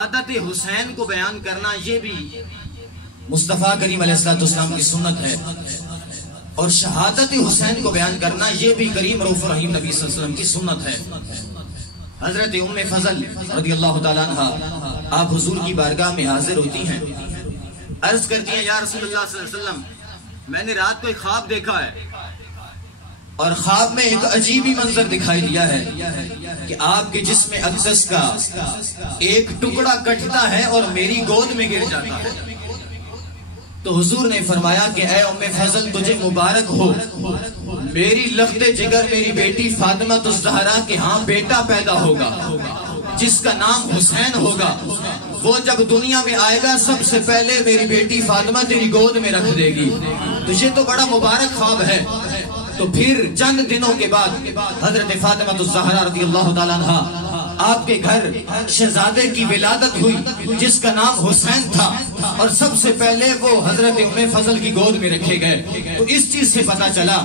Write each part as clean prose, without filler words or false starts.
شہادت حسین کو بیان کرنا یہ بھی مصطفیٰ کریم علیہ السلام کی سنت ہے، اور شہادت حسین کو بیان کرنا یہ بھی کریم رؤوف رحیم نبی صلی اللہ علیہ وسلم کی سنت ہے۔ حضرت ام فضل رضی اللہ تعالیٰ عنہ آپ حضور کی بارگاہ میں حاضر ہوتی ہیں، عرض کرتی ہیں یا رسول اللہ صلی اللہ علیہ وسلم میں نے رات کو ایک خواب دیکھا ہے، اور خواب میں ایک عجیبی منظر دکھائی دیا ہے کہ آپ کے جسم اقدس کا ایک ٹکڑا کٹتا ہے اور میری گود میں گر جاتا ہے۔ تو حضور نے فرمایا کہ اے ام فضل تجھے مبارک ہو، میری لخت جگر میری بیٹی فاطمہ الزہرا کے ہاں بیٹا پیدا ہوگا جس کا نام حسین ہوگا، وہ جب دنیا میں آئے گا سب سے پہلے میری بیٹی فاطمہ تیری گود میں رکھ دے گی۔ تو یہ تو بڑا مبارک خواب ہے۔ تو پھر چند دنوں کے بعد حضرت فاطمہ الزہرا رضی اللہ تعالیٰ عنہ آپ کے گھر شہزادے کی ولادت ہوئی جس کا نام حسین تھا، اور سب سے پہلے وہ حضرت ام فضل کی گود میں رکھے گئے۔ تو اس چیز سے پتا چلا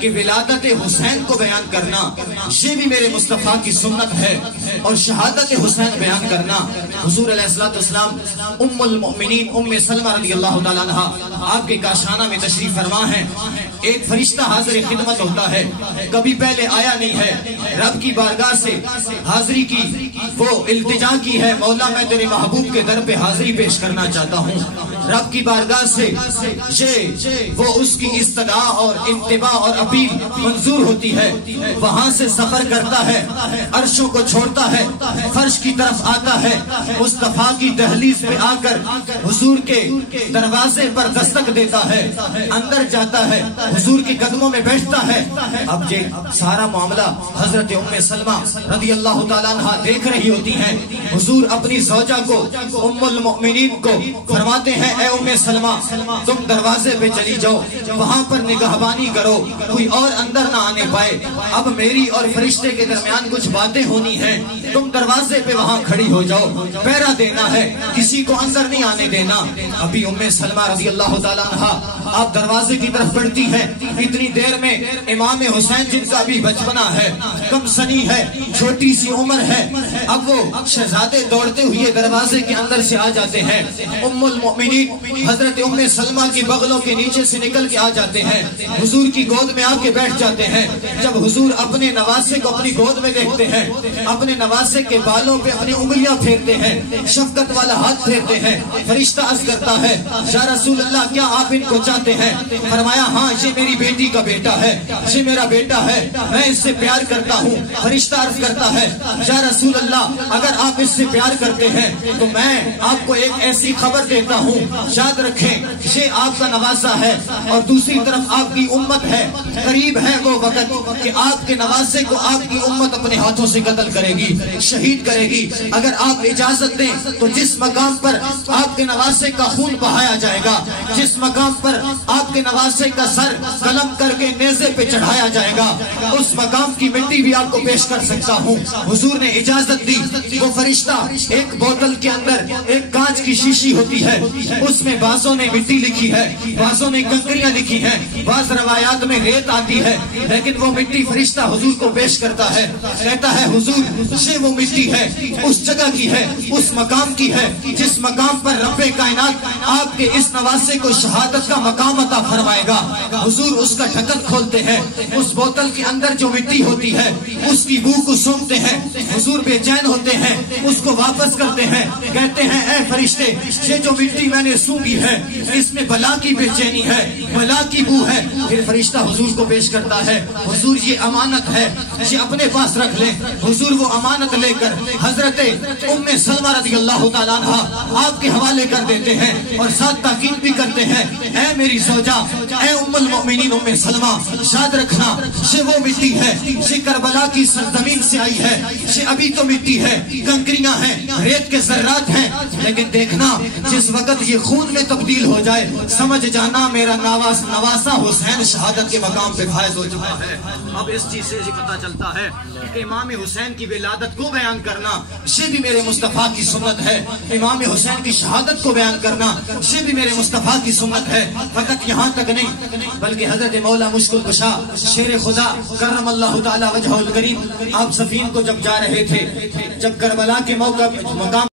کہ ولادت حسین کو بیان کرنا یہ بھی میرے مصطفیٰ کی سنت ہے، اور شہادت حسین بیان کرنا حضور علیہ السلام ام المؤمنین ام سلمہ رضی اللہ تعالیٰ عنہ آپ کے کاشانہ میں تشریف فرما ہیں۔ ایک فرشتہ حاضر خدمت ہوتا ہے، کبھی پہلے آیا نہیں ہے، رب کی بارگاہ سے حاضری کی، وہ التجا کی ہے مولا میں تیرے محبوب کے در پہ حاضری پیش کرنا چاہتا ہوں۔ رب کی بارگاہ سے وہ اس کی استدعا اور انتباہ اور اپیل منظور ہوتی ہے، وہاں سے سفر کرتا ہے، عرشوں کو چھوڑتا ہے، فرش کی طرف آتا ہے، مصطفیٰ کی دہلیز پہ آ کر حضور کے دروازے پر دستک دیتا ہے، اندر جاتا ہے، حضور کے قدموں میں بیٹھتا ہے۔ اب یہ سارا معاملہ حضرت ام سلمہ رضی اللہ تعالیٰ عنہ دیکھ رہی ہوتی ہیں۔ حضور اپنی زوجہ کو ام المؤمنین کو فرماتے ہیں اے ام سلمہ تم دروازے پہ چلی جاؤ، وہاں پر نگہبانی کرو، کوئی اور اندر نہ آنے پائے، اب میری اور فرشتے کے درمیان کچھ باتیں ہونی ہیں، تم دروازے پہ وہاں کھڑی ہو جاؤ، پہرا دینا ہے، کسی کو اندر نہیں آنے دینا۔ ابھی ام سلمہ رضی اللہ تعالیٰ عنہ آپ دروازے کی طرف بڑھتی ہیں، اتنی دیر میں امام حسین جن کا بھی بچپنا ہے، کم سنی ہے، چھوٹی سی عمر ہے، اب وہ شہزادے دوڑتے ہوئے دروازے کے اندر سے آ جاتے ہیں۔ ام المؤمنین حضرت ام سلمہ کی بغلوں کے نیچے سے نکل کے آ جاتے ہیں، حضور کی گود میں آ کے بیٹھ جاتے ہیں۔ جب حضور اپنے نواسے کو اپنی گود میں دیکھتے ہیں، اپنے نواسے کے بالوں پہ اپنی انگلیاں پھیرتے ہیں، شفقت والا ہاتھ پھیرتے ہیں، فرشتہ عرض کرتا ہے یا رسول اللہ کیا آپ ان کو چاہتے ہیں؟ فرمایا ہاں یہ میری بیٹی کا بیٹا ہے، یہ میرا بیٹا ہے، میں اس سے پیار کرتا ہوں۔ فرشتہ عرض کرتا ہے یا رسول اللہ اگر آپ اس سے پیار کرتے ہیں تو میں آپ کو ایک ایسی خبر دیتا ہوں، یاد رکھیں یہ آپ کا نواسہ ہے، اور دوسری طرف آپ کی امت ہے، قریب ہے وہ وقت کہ آپ کے نواسے کو آپ کی امت اپنے ہاتھوں سے قتل کرے گی، شہید کرے گی۔ اگر آپ اجازت دیں تو جس مقام پر آپ کے نواسے کا خون بہایا جائے گا، جس مقام پر آپ کے نواسے کا سر قلم کر کے نیزے پہ چڑھایا جائے گا، اس مقام کی مٹی بھی آپ کو پیش کر سکتا ہوں۔ حضور نے اجازت دی، وہ فرشتہ ایک بوتل کے اندر ایک کانچ کی شیشی ہوتی ہے، اس میں بعضوں نے مٹی لکھی ہے، بعضوں نے کنکریاں لکھی ہیں، بعض روایات میں ریت آتی ہے، لیکن وہ مٹی فرشتہ حضور کو پیش کرتا ہے، کہتا ہے حضور یہ وہ مٹی ہے، اس جگہ کی ہے، اس مقام کی ہے جس مقام پر رب کائنات آپ کے اس نواسے کو شہادت کا مقام عطا فرمائے گا۔ حضور اس کا ڈھکن کھولتے ہیں، اس بوتل کے اندر جو مٹی ہوتی ہے اس کی بو کو سونگتے ہیں، حضور بے چین ہوتے ہیں، اس کو واپس کرتے ہیں، کہتے ہیں اے فرشتے یہ جو مٹی میں نے سونگی ہے اس میں بلا کی بے چینی ہے، بلا کی بو ہے۔ پھر فرشتہ حضور کو پیش کرتا ہے، حضور یہ امانت ہے، یہ اپنے پاس رکھ لیں۔ حضور وہ امانت لے کر حضرت ام سلمہ رضی اللہ تعالیٰ عنہ آپ کے حوالے کر دیتے ہیں، اور ساتھ تاکید بھی کرتے ہیں اے میری زوجہ، اے ام المؤمنین ام سلمہ یاد رکھنا یہ وہ مٹی ہے، یہ کربلا کی سرزمین سے آئی ہے، یہ ابھی تو مٹی ہے، کنکریاں ہیں، ریت کے ذرات ہیں، لیکن دیکھنا جس وقت یہ خون میں تبدیل ہو جائے سمجھ جانا میرا نواسہ حسین شہادت کے مقام پہ فائز ہو چکا ہے۔ اب اس چیز سے پتہ چلتا ہے کہ امام حسین کی ولادت کو بیان کرنا یہ بھی میرے مصطفیٰ کی سنت ہے، امام حسین کی شہادت کو بیان کرنا یہ بھی میرے مصطفیٰ کی سنت ہے۔ فقط یہاں تک نہیں بلکہ حضرت مولا مشکل کشا شیر خدا کرم اللہ تعالی وجہ الکریم آپ سفین کو جب جا رہے تھے، جب کربلا کے موقع مقام